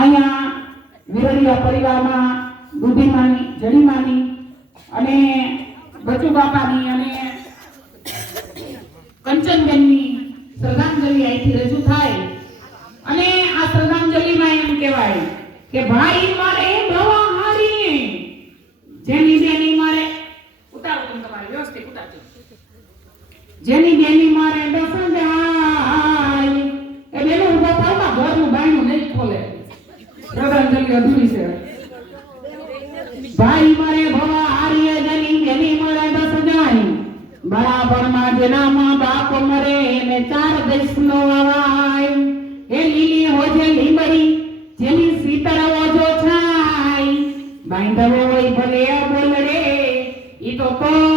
અહીંયા વિરલિયા પરિવારમાં બુદ્ધિમાની, જડીમાની અને બચુ બાપાની અને કંચનબેનની શ્રદ્ધાંજલિ અહીંથી રજૂ થાય. અને આ શ્રદ્ધાંજલિમાં એમ કહેવાય કે ભાઈ મારે શ્રદ્ધાંજલિ અધૂરી છે. ભાઈ મારે ભવા હારીએ જેની બેની મારે દસ જાય બરાબરમાં જેના માં બાપ મરે એને ચાર દેશનો આવાય એ લીલી હોજે લીમરી જેની સીતર ઓજો છાય. બાંધવો હોય ભલે બોલડે, ઈ તો કોઈ